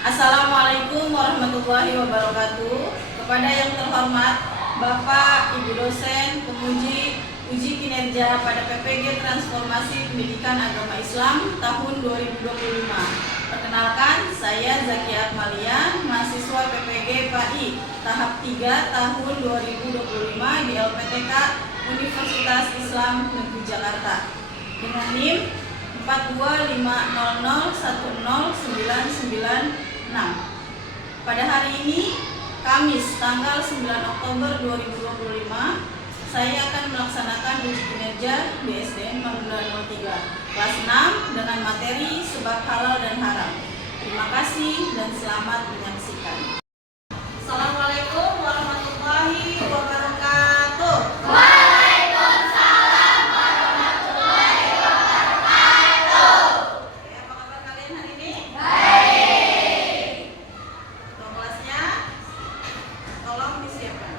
Assalamualaikum warahmatullahi wabarakatuh. Kepada yang terhormat Bapak, Ibu dosen, penguji uji kinerja pada PPG Transformasi Pendidikan Agama Islam tahun 2025. Perkenalkan, saya Zakia Akmalia, mahasiswa PPG PAI tahap 3 tahun 2025 di LPTK Universitas Islam Negeri Jakarta dengan NIM 42500109996. Pada hari ini, Kamis tanggal 9 Oktober 2025, saya akan melaksanakan uji kinerja BSDM Madura 03 kelas 6 dengan materi sebab halal dan haram. Terima kasih dan selamat menyaksikan. Assalamualaikum warahmatullahi wabarakatuh. Waalaikumsalam warahmatullahi wabarakatuh. Oke, apa kabar kalian hari ini? Baik. Ketua kelasnya tolong disiapkan.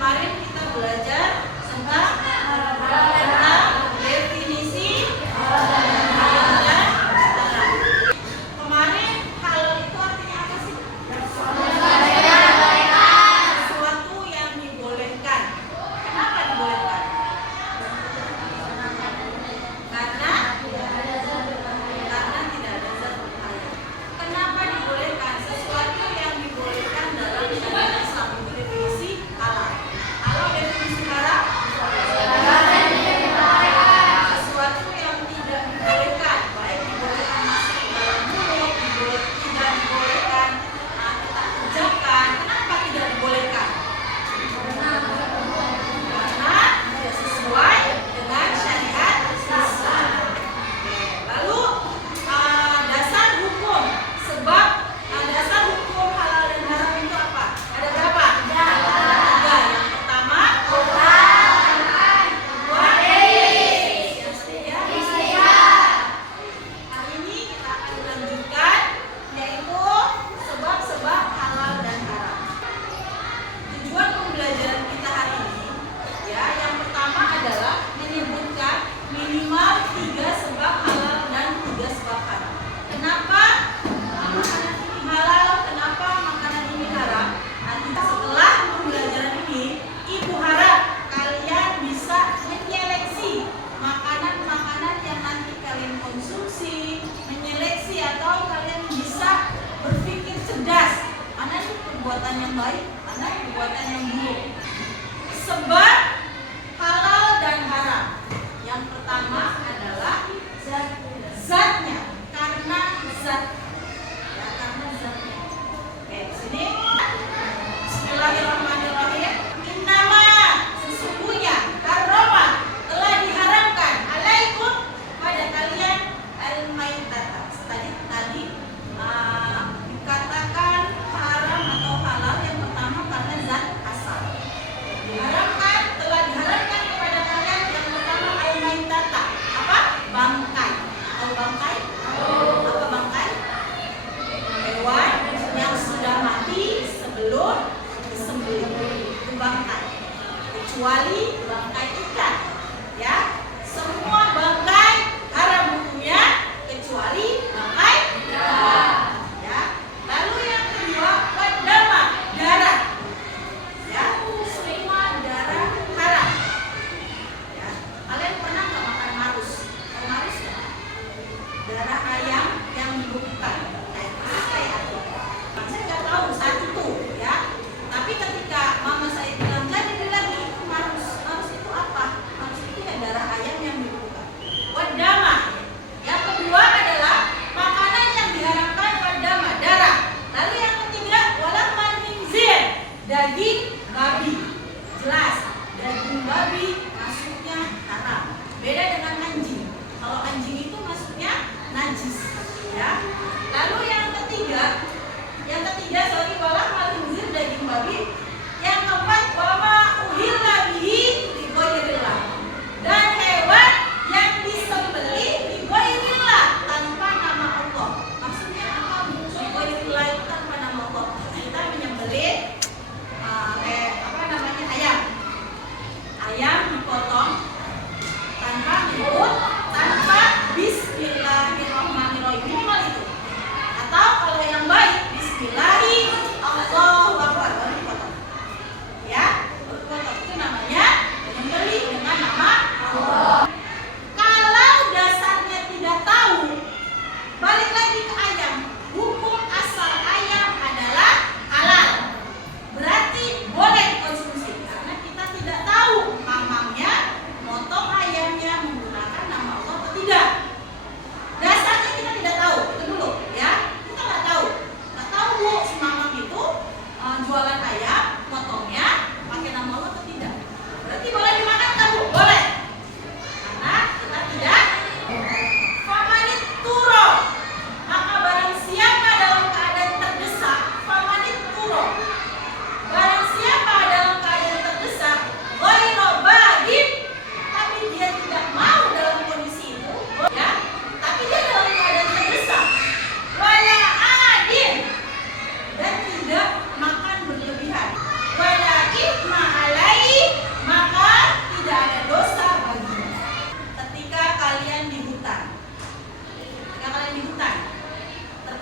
Kemarin kita belajar tentang definisi dan kemarin halal itu artinya apa sih? Sesuatu yang dibolehkan. Kenapa dibolehkan? Karena tidak ada zat berbahaya. Kenapa dibolehkan? Sesuatu yang dibolehkan dalam syariat Islam itu definisi halal. Kalau definisi haram, sesuatu yang tidak dibolehkan, baik dibolehkan masuk ke dalam mulut, tidak dibolehkan kita kerjakan. Kenapa tidak dibolehkan? Karena tidak sesuai dengan syariat Islam. Lalu dasar hukum, sebab dasar hukum halal dan haram itu apa? Ada berapa? Tiga. Yang pertama, hari ini kita akan melanjutkan yaitu sebab-sebab halal dan haram. Tujuan pembelajaran kita hari ini, ya, yang pertama adalah menyebutkan minimal 3 sebab halal dan 3 sebab haram. Kenapa makanan ini halal? Kenapa makanan ini haram? Nanti setelah pembelajaran ini, Ibu harap kalian bisa menyeleksi makanan-makanan yang nanti kalian konsumsi, menyeleksi atau kalian bisa berpikir cerdas. Mana sih perbuatan yang baik, mana perbuatan yang buruk. Sebab halal dan haram. Yang pertama adalah zatnya, karena zat. Ya, karena zatnya. Oke, di sini. Bismillahirrahmanirrahim. Innama, sesungguhnya, harrama, telah diharamkan alaikum pada kalian al-maitata. Tadi dikatakan haram atau halal yang pertama karena zat asal. Telah diharamkan kepada kalian yang pertama al-maitata. Apa? Bangkai. Tahu bangkai? Apa bangkai? Hewan yang sudah mati sebelum disembelih.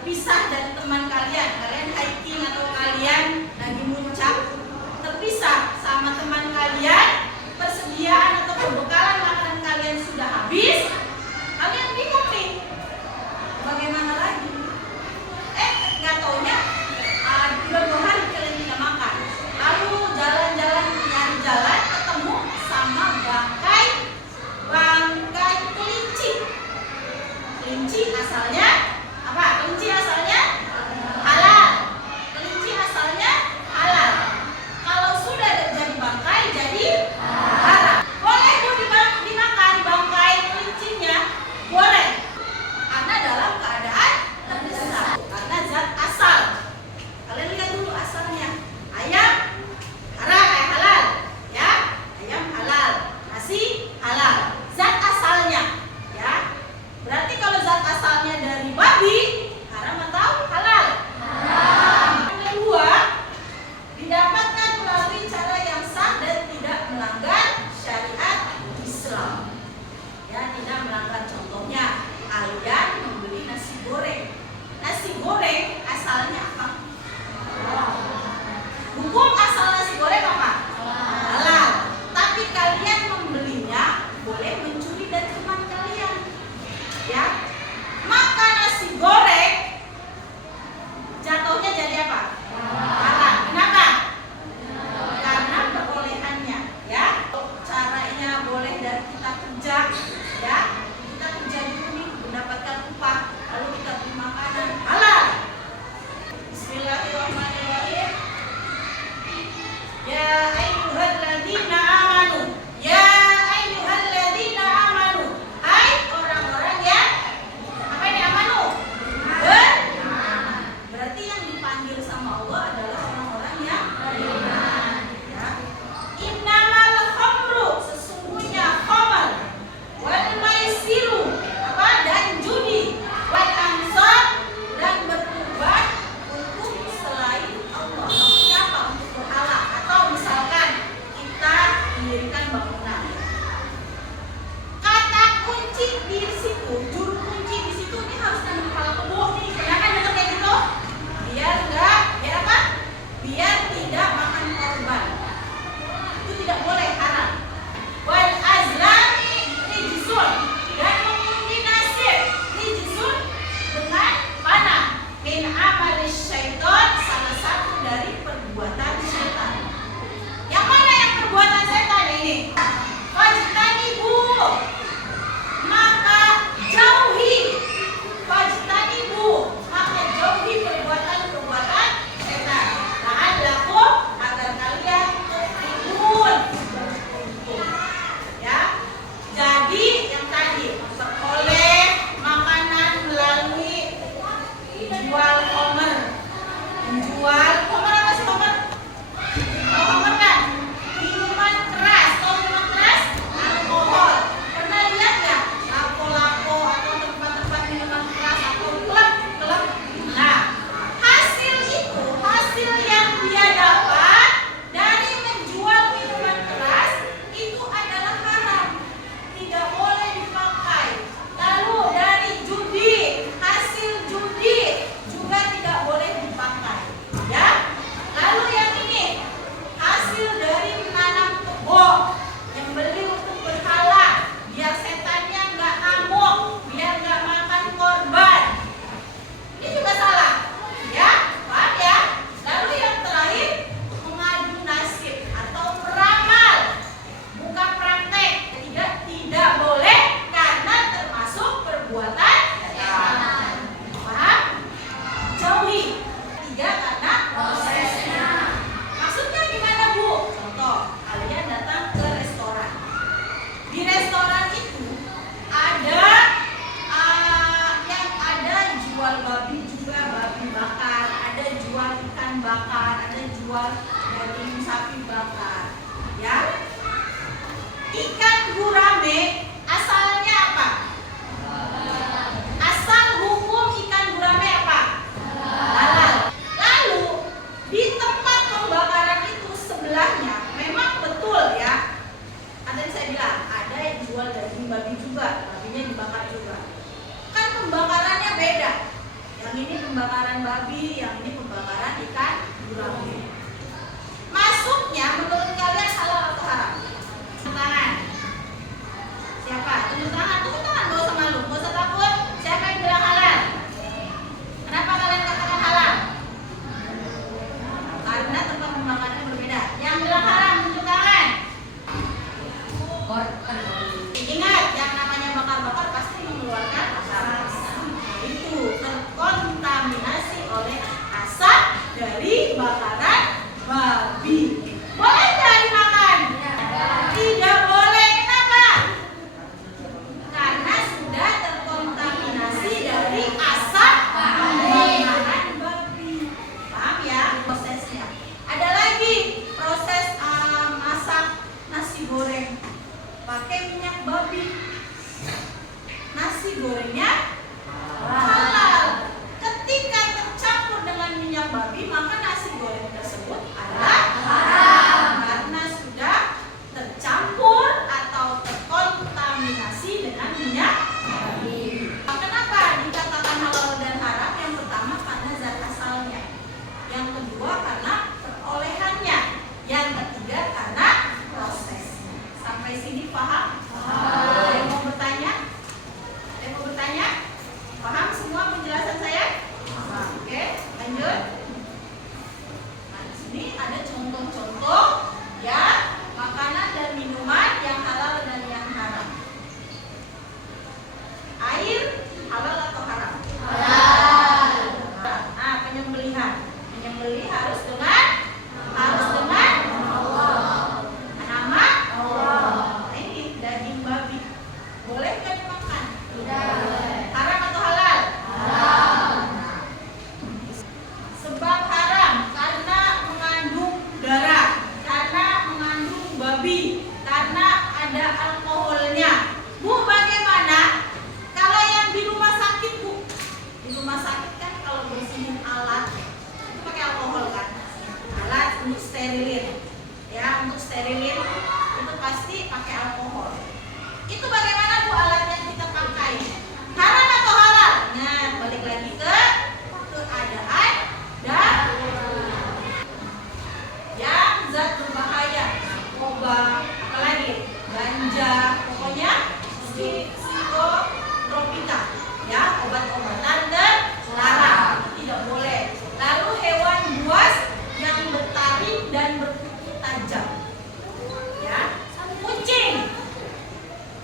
terpisah dari teman kalian hiking atau kalian lagi muncak, terpisah sama teman kalian, persediaan atau pembekalan makanan kalian sudah habis, kalian bingung nih, bagaimana lagi? Nggak taunya 2 hari kalian tidak makan, lalu jalan-jalan nyari jalan ketemu sama bangkai kelinci. Kelinci asalnya apa? Kelinci asalnya halal. Kelinci asalnya halal. Kalau sudah jadi bangkai jadi haram. Boleh Bu dimakan bangkai kelincinya? Boleh. Karena dalam keadaan terpisah. Karena zat asal. Kalian lihat dulu asalnya. Ayam halal, ya. Ayam halal. Nasi halal. Zat asalnya, ya. Berarti kalau zat asalnya dari babi, haram atau halal? Haram. Yang kedua, didapatkan melalui cara yang sah dan tidak melanggar syariat Islam. Ya, tidak melanggar. Contohnya, kalian membeli nasi goreng. Nasi goreng asalnya apa? Hukum asal nasi goreng apa? Halal. Tapi kalian membelinya boleh mencuri dari teman kalian. Ya, maka nasi goreng jatuhnya jadi apa? Halal. Kenapa? Karena perolehannya, ya. Caranya boleh dari kita kerja, ya. Kita kerja dulu nih, mendapatkan upah, lalu kita beli makanan halal. Bismillahirrahmanirrahim. Ya ayyuhalladzina amanu. Ya ayyuhalladzina amanu. Hai orang-orang yang apa ini amanu? Beriman. Berarti yang dipanggil sama Allah adalah orang-orang yang beriman. Ya. Innamal khamru, sesungguhnya khamar, wal maisiru, apa? Dan judi, wal ansab, dan berkurban untuk selain Allah. Maksudnya apa? Untuk berhala. Atau misalkan kita mendirikan bangunan. Kata kunci di situ, juru kunci di situ ini harus ada kepala kebo nih. Kenapa dengar kayak gitu? Biar apa? Biar tidak makan korban. Itu tidak boleh, haram. Wal azlam rijsun, dan mengundi nasib rijsun dengan panah. Min amalis syaitan, salah satu dari perbuatan syaitan. Yang mana yang perbuatan setan ini? Fajtanibu, maka jauhi. Fajtanibu, maka jauhi perbuatan-perbuatan setan. La'allakum, agar kalian tuflihun, beruntung. Ya. Jadi yang tadi peroleh makanan melalui jual komer. Menjual komer apa sih komer? Tahu komer kan? Minuman keras. Tahu minuman keras? Alkohol. Pernah lihat nggak? Lapo-lapo atau tempat-tempat minuman keras atau klub? Nah, hasil yang dia dapat dari menjual minuman keras itu adalah haram. Tidak boleh dipakai. Lalu dari judi, hasil judi juga tidak boleh dipakai. Ya. Lalu yang ini hasil dari menanam kebo, yang beli untuk berhala, biar setannya nggak ngamuk, biar nggak makan korban. Ini juga salah, ya, paham ya? Lalu yang terakhir mengadu nasib atau meramal, bukan praktek. Ketiga, tidak boleh karena termasuk perbuatan setan. Paham? Jauhi. Tiga, karena prosesnya. Maksudnya gimana Bu? Contoh, kalian datang ke restoran. Di restoran itu ada yang ada jual babi juga, babi bakar, ada jual ikan bakar, ada jual daging sapi bakar. Ya. Ikan gurame asalnya apa? Asal hukum ikan gurame apa? Halal. Lalu di tempat pembakaran itu sebelahnya memang betul ya. Ada yang saya bilang ada yang jual daging babi juga, babinya dibakar juga. Kan pembakarannya beda. Yang ini pembakaran babi, yang ini pembakaran ikan gurame. Masuknya menurut kalian halal atau haram? Tunjuk tangan. Siapa? Tunjuk tangan, gak usah malu, gak usah takut. Siapa yang bilang halal? Kenapa kalian katakan halal? Karena tempat pembakarannya berbeda. Yang bilang haram, tunjuk tangan. Ingat, yang namanya bakar-bakar pasti mengeluarkan asap. Itu terkontaminasi oleh asap dari bakaran babi. Boleh nggak dimakan? Tidak boleh. Kenapa? Karena sudah terkontaminasi dari asap bakaran babi. Paham ya prosesnya? Ada lagi proses masak nasi goreng pakai minyak babi. Nasi gorengnya halal. Ketika tercampur dengan minyak babi, maka nasi goreng tersebut adalah haram karena sudah tercampur atau terkontaminasi dengan minyak babi. Kenapa dikatakan halal dan haram? Yang pertama karena zat asalnya, yang kedua karena perolehannya, yang ketiga karena prosesnya. Sampai sini paham? Ada yang mau bertanya? Ada yang mau bertanya? Paham semua penjelasan saya? Oke, lanjut. Nah, di sini ada contoh-contoh ya makanan dan minuman yang halal dan yang haram. Air halal atau haram? Halal. Nah, penyembelihan. Penyembelih harus dengan Allah. Nama Allah. Nah, ini daging babi. Boleh nggak dimakan? Tidak. Haram atau halal? Halal. Sebab haram karena mengandung darah, karena mengandung babi, karena ada alkoholnya. Bu, bagaimana kalau yang di rumah sakit, Bu? Di rumah sakit kan kalau bersihin alat itu pakai alkohol kan? Alat untuk sterilin. Ya, untuk sterilin itu pasti pakai alkohol. Itu bagaimana Bu alat yang kita pakai? Haram atau halal? Nah, balik lagi ke keadaan darurat. Yang zat berbahaya, narkoba, apalagi ganja, pokoknya psikotropika, ya obat-obatan terlarang, tidak boleh. Lalu hewan buas yang bertaring dan berkuku tajam, ya kucing.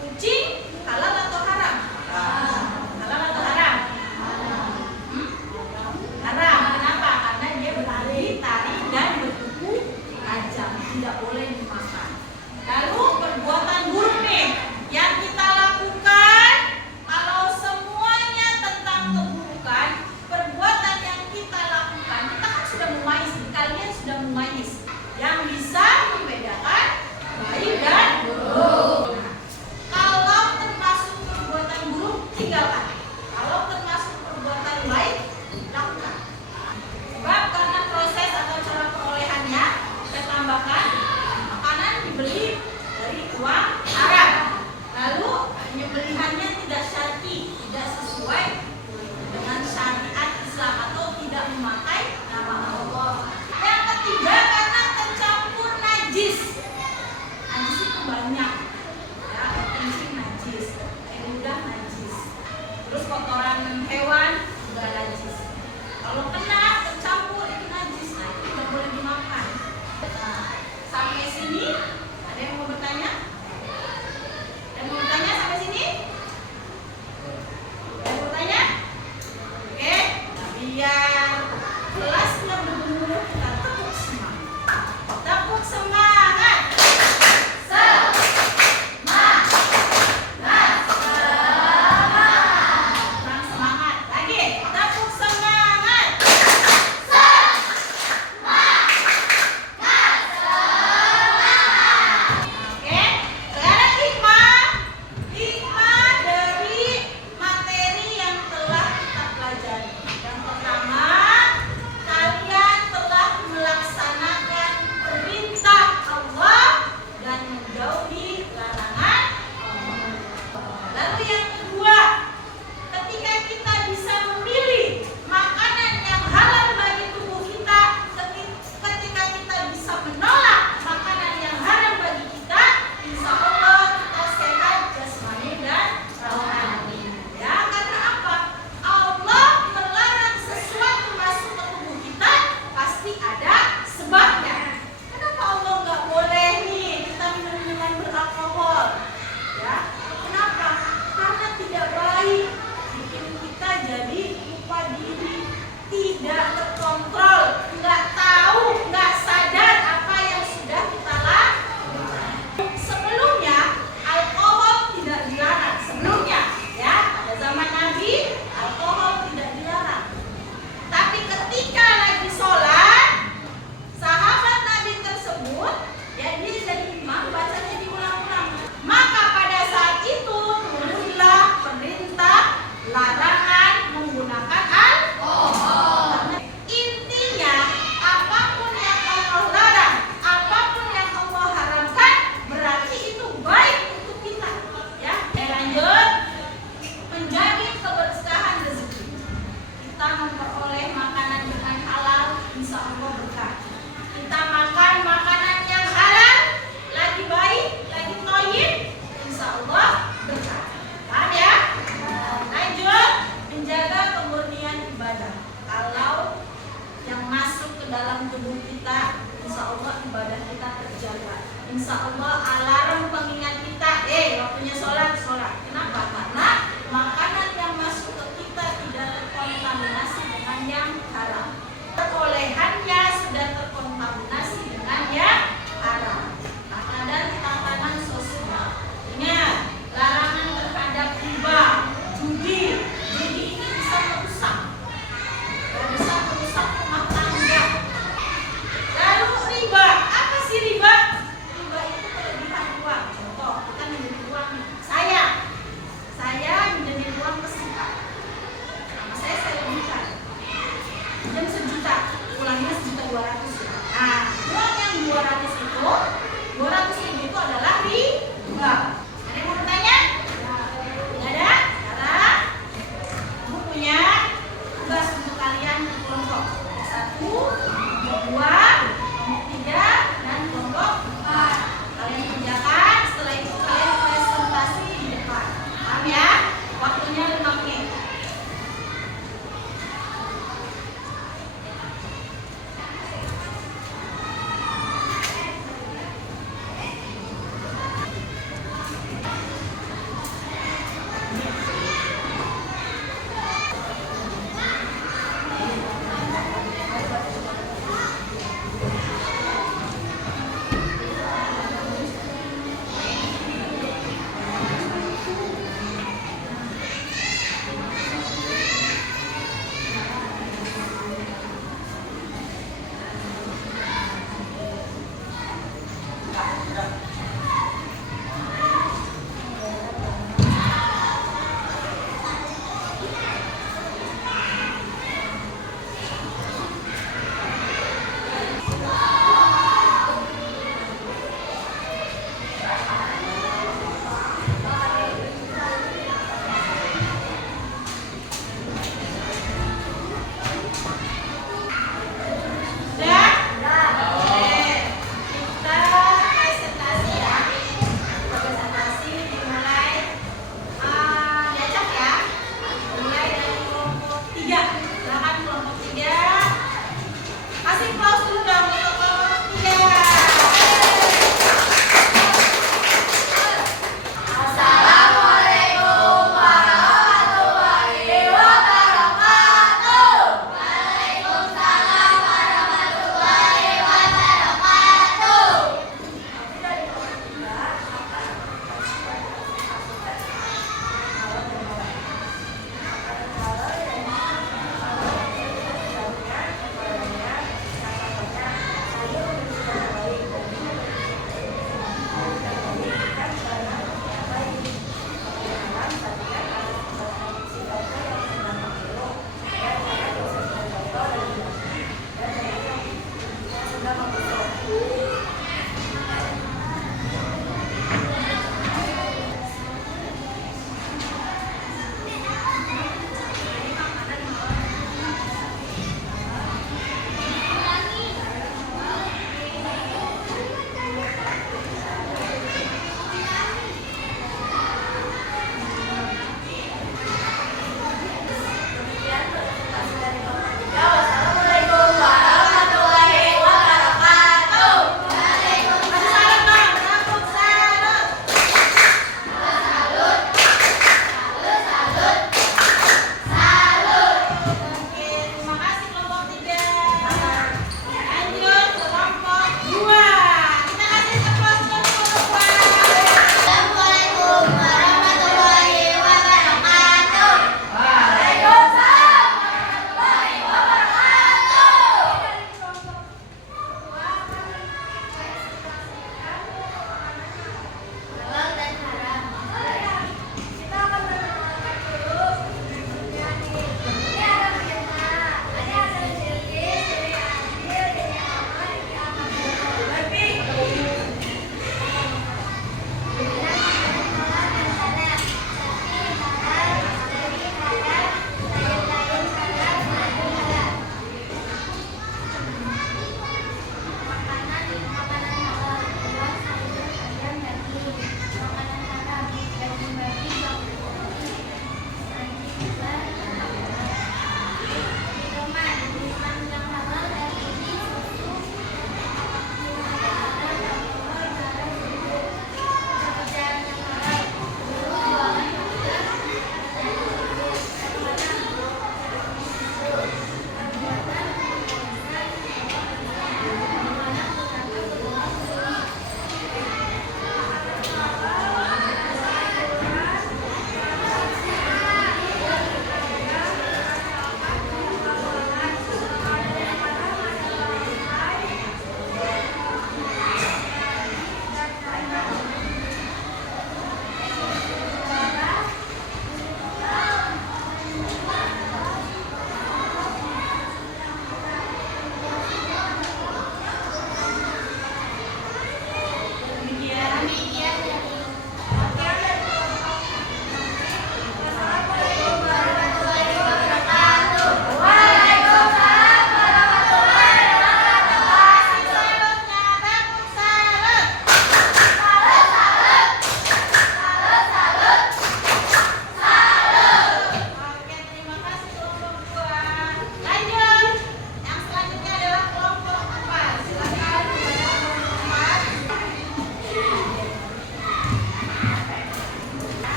Kucing halal atau haram? Halal atau haram? Haram. Kenapa? Karena dia bertari dan berkuku tajam, tidak boleh dimakan. Lalu perbuatan buruk nih yang kita lakukan, kalau semuanya tentang keburukan, perbuatan yang kita lakukan, kita kan sudah memayis, kalian sudah memayis yang bisa membedakan baik dan buruk. Kalau termasuk perbuatan buruk, tinggalkan. Kalau termasuk perbuatan baik, lakukan. Sebab karena proses atau cara perolehannya, saya tambahkan makanan dibeli dari uang haram. Lalu penyembelihannya tidak syar'i, tidak sesuai dengan syariat Islam atau tidak memakai nama Allah. Yang ketiga karena tercampur najis. Najis itu banyak. Ya, kencing najis, air ludah najis, terus kotoran hewan juga najis. Kalau kena tercampur itu najis, nah itu tidak boleh dimakan. Nah, sampai sini ada yang mau bertanya? Ada yang mau bertanya sampai sini? Ada yang mau bertanya? Oke, nah, biar kelasnya bergemuruh, kita tepuk semangat. Tepuk semangat. Kurang semangat. Lagi, tepuk semangat. Oke, sekarang hikmah. Hikmah dari materi yang telah kita pelajari. Yang pertama, kalian telah melaksanakan perintah dalam tubuh kita, insya Allah ibadah kita terjaga. Insya Allah alarm pengingat kita, waktunya sholat. Kenapa? Karena makanan yang masuk ke kita tidak terkontaminasi dengan yang haram. Perolehannya sudah terkontaminasi dengan yang haram. Maka dari tatanan sosial, ingat larangan terhadap riba, judi. Judi ini bisa merusak rumah tangga. Lalu riba, apa sih riba? Riba itu kelebihan uang. Contoh, kita minjem uang nih. Saya minjemin uang ke si A. Sama saya lebihkan. Minjem 1 juta, pulangnya 1.200.000. Nah, uang yang 200 itu, 200.000 itu adalah riba. Ada yang mau bertanya? Nggak ada? Sekarang, kamu punya tugas untuk kalian di kelompok 1, kelompok 2, kelompok 3, dan kelompok 4. Kalian kerjakan, setelah itu kalian presentasi di depan. Paham ya? Waktunya 5 menit.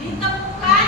ditemukan